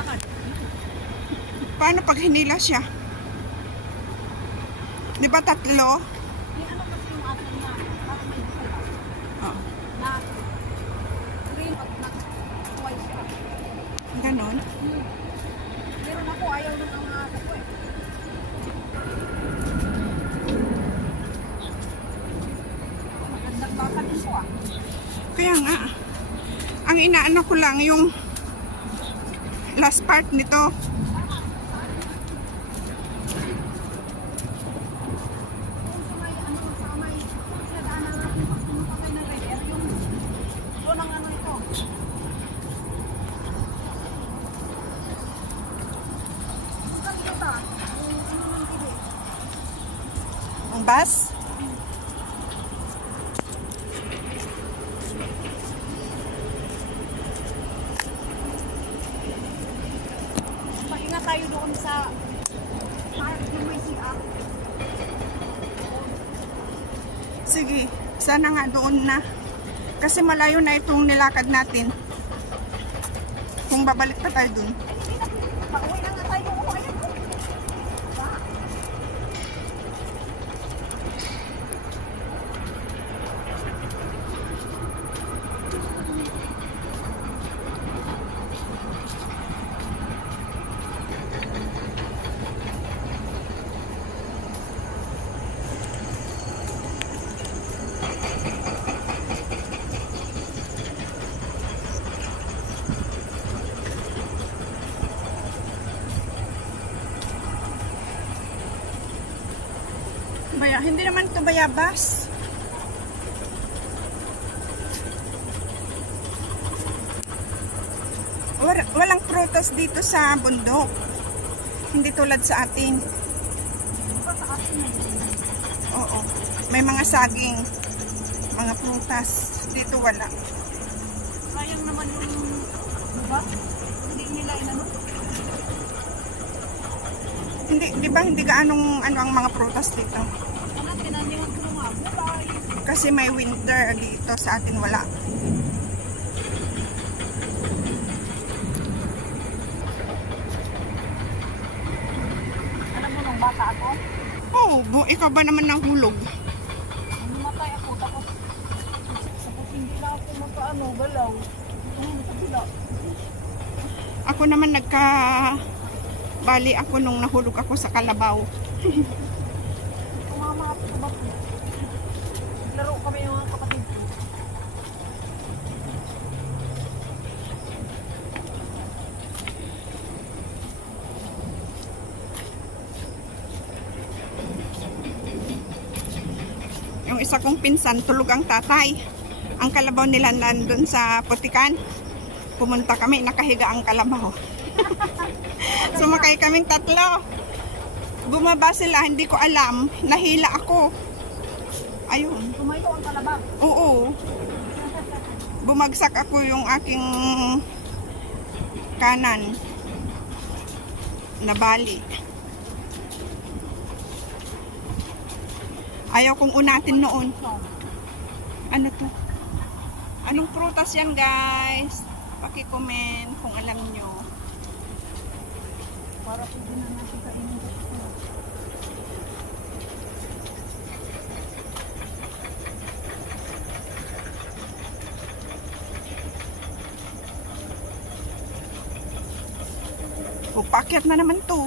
lakad. Paano pag hinila siya? Di ba tatlo? May ano kasi yung aso niya, parang may dala. Oo. Na, green at twice pa. Ganon? Meron ako, ayaw nun ang aso ko eh. Magandang baka din ko ah. Kaya nga. Ang inaano ko lang yung last part nito. Ang bus? Pahinga tayo doon sa park ng may CR. Sige, sana nga doon na. Kasi malayo na itong nilakad natin. Kung babalik pa tayo doon. Pauwi na nga tayo. Oh, ayan. Baya, hindi naman ito bayabas. Walang prutas dito sa bundok. Hindi tulad sa atin. Oo. May mga saging. Mga prutas. Dito wala. Sayang naman yung diba? Hindi nila inano. Hindi, di ba hindi gaanong ano ang mga prutas dito? Ano, tinaniwan ko nga. Bye! Kasi may winter dito, sa atin wala. Alam mo nung bata ako? Oh, ikaw ba naman nahulog? Namatay ako, tapos hindi na ako makaano, galaw. Kabila. Ako naman bali ako nung nahulog ako sa kalabaw. Tumama ako sa bato. Laro kami yung mga kapatid ko. Yung isa kong pinsan, tulog ang tatay. Ang kalabaw nila nandun sa putikan. Pumunta kami, nakahiga ang kalabaw. Sumakay kaming tatlo. Bumaba sila, hindi ko alam. Nahila ako. Ayun. Tumayo ang kalabaw. Oo. Bumagsak ako yung aking kanan. Nabali. Ayaw kong unatin noon. Ano to? Anong prutas yan, guys? Paki-comment kung alam nyo. Para pwede na natin kainin. O, paakyat na naman to.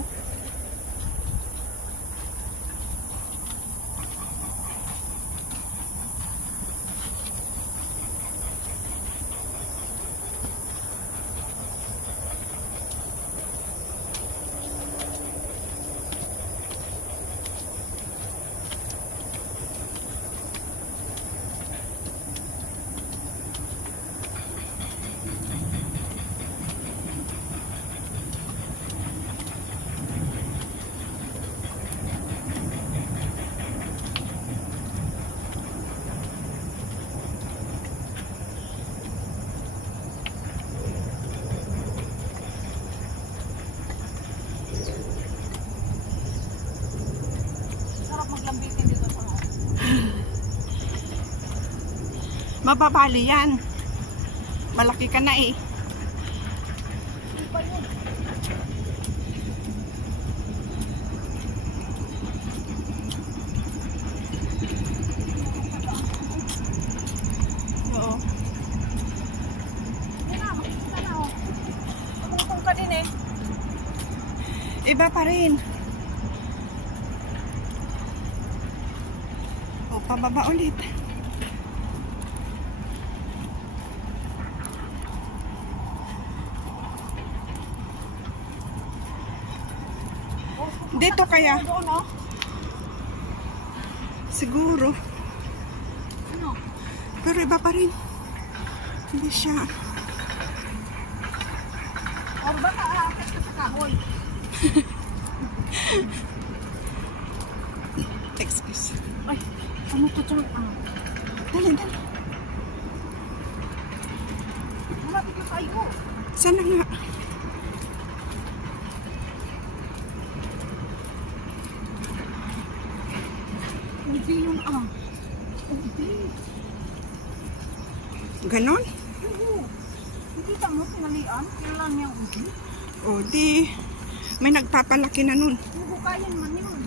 Mababali yan. Malaki ka na eh. Iba pa rin. O, pababa ulit. Dito kaya? Doon, oh. Siguro. Ano? Pero iba pa rin. Hindi siya. Or baka aakas ka sa kahoy. Excuse. Ay, ano to dyan? Dali, dali. Malapit na tayo. Sana nga. Hindi yun, Hindi. Ganon? Oo. Hindi ka mo pinalian? Kailan niya ubi? O, di. May nagpapalaki na nun. Huhukayan man yun.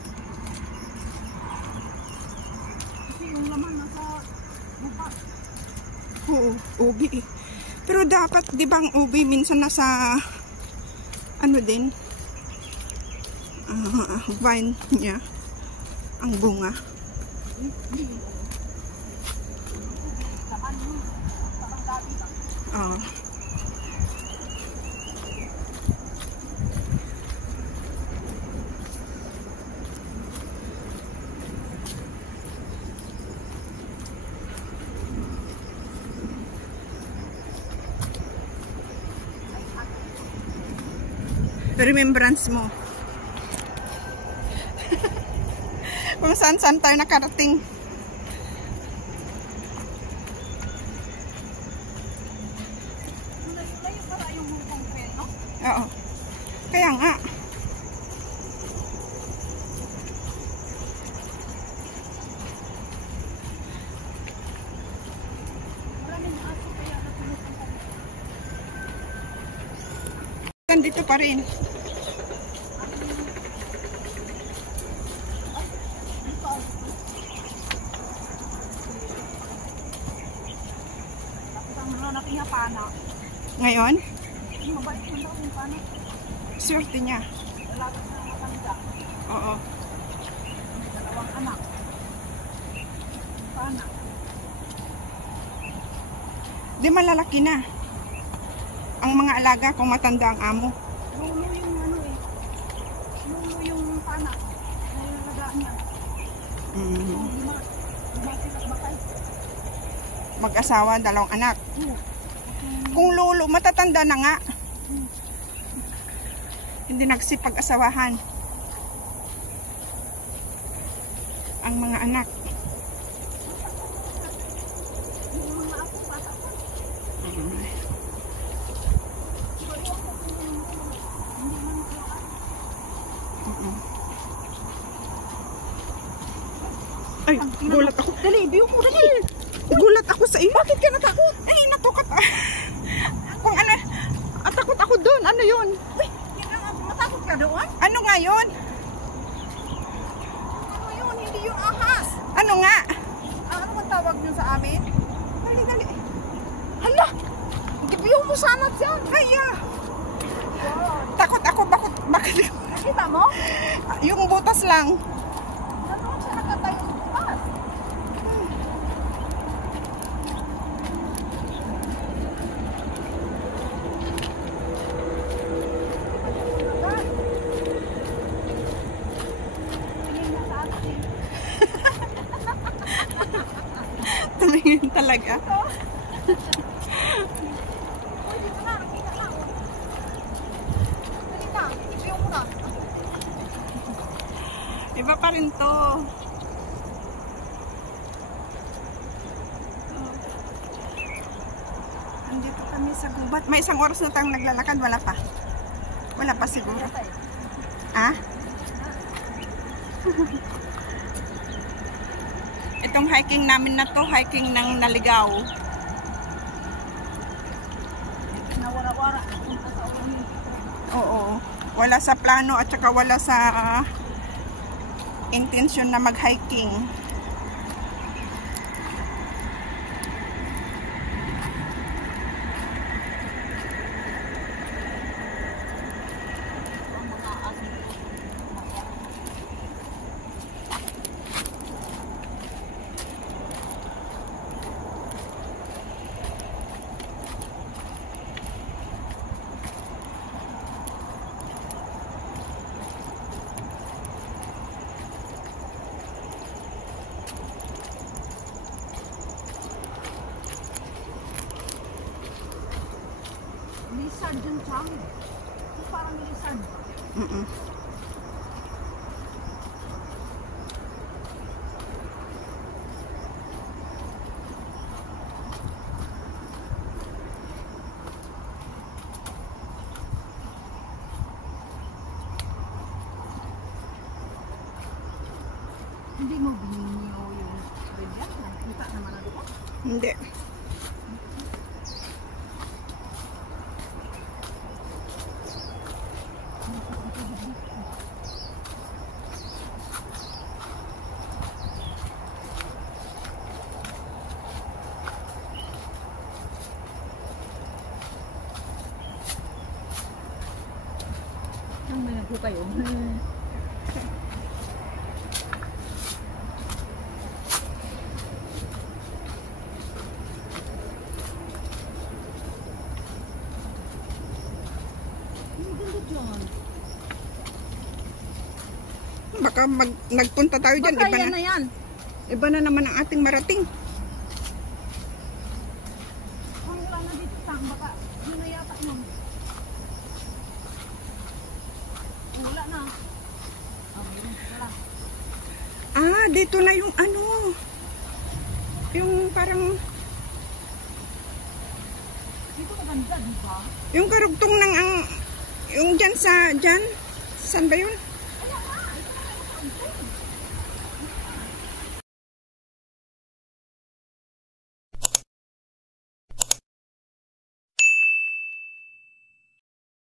Kasi yung laman nasa bukas. Oo, ubi eh. Pero dapat, di ba ang ubi minsan nasa, ano din, vine niya, ang bunga. Laman yun. Parang gabi lang. Oo. Remembrance mo. Kung saan-saan tayo nakarating. Layo para yung hukong pel, no? Oo. Kaya nga. Maraming aso kaya na pumupunta. Dito pa rin. Naking nga pana. Ngayon, Mabait mo daw yung pana. swerte niya. Lalapit na matanda. Oo. Dalawang anak. Pana. Di malalaki na. Ang mga alaga kung matanda ang amo. Lulo yung ano eh. Lulo yung pana. Nalalagaan niya. Lima sila bakay. Mag-asawa, 2 anak. Kung lolo, matatanda na nga. Hindi nagsipag-asawahan. Ang mga anak. Yung mga apo bata pa. Ay, gulat ako. Dali, biyo mo dali. Gulat ako sa iyo. Bakit ka natakot? Ay, natukot. Kung ano, takot ako doon. Ano yun? Uy, matakot ka doon? Ano nga yun? Ano yun? Hindi yun ahas. Ano nga? Ano man tawag yun sa amin? Dali, dali. Hala! Biyo mo sana dyan. Kaya. Takot ako. Bakit? Nakita mo? Yung butas lang. Nanoon siya nakatayo sa bukas. Tumingin talaga. Uy, dito na. Nakita na. Dali na. Ibiyo mo na. Iba pa rin to. Andito kami sa gubat. May 1 oras na tayong naglalakad. Wala pa. Wala pa siguro. Ah? Itong hiking namin na to, hiking ng Naligaw. Nawara-wara. Punta sa ulan. Oo. Wala sa plano at saka wala sa intensyon na mag-hiking. Mm-mm. Hindi mo bininyo yung brilliant. Nakita naman na doon. Hindi. Nang may nagpo kayo. Baka nagpunta tayo dyan. Baka yan na yan. Iba na naman ang ating marating. Ang wala na dito tang, baka yun na yata yun. Wala na. Wala. Ah, dito na yung ano. Yung parang, Dito maganda, di ba? yung karugtong ng ang, yung dyan sa, dyan. Saan ba yun?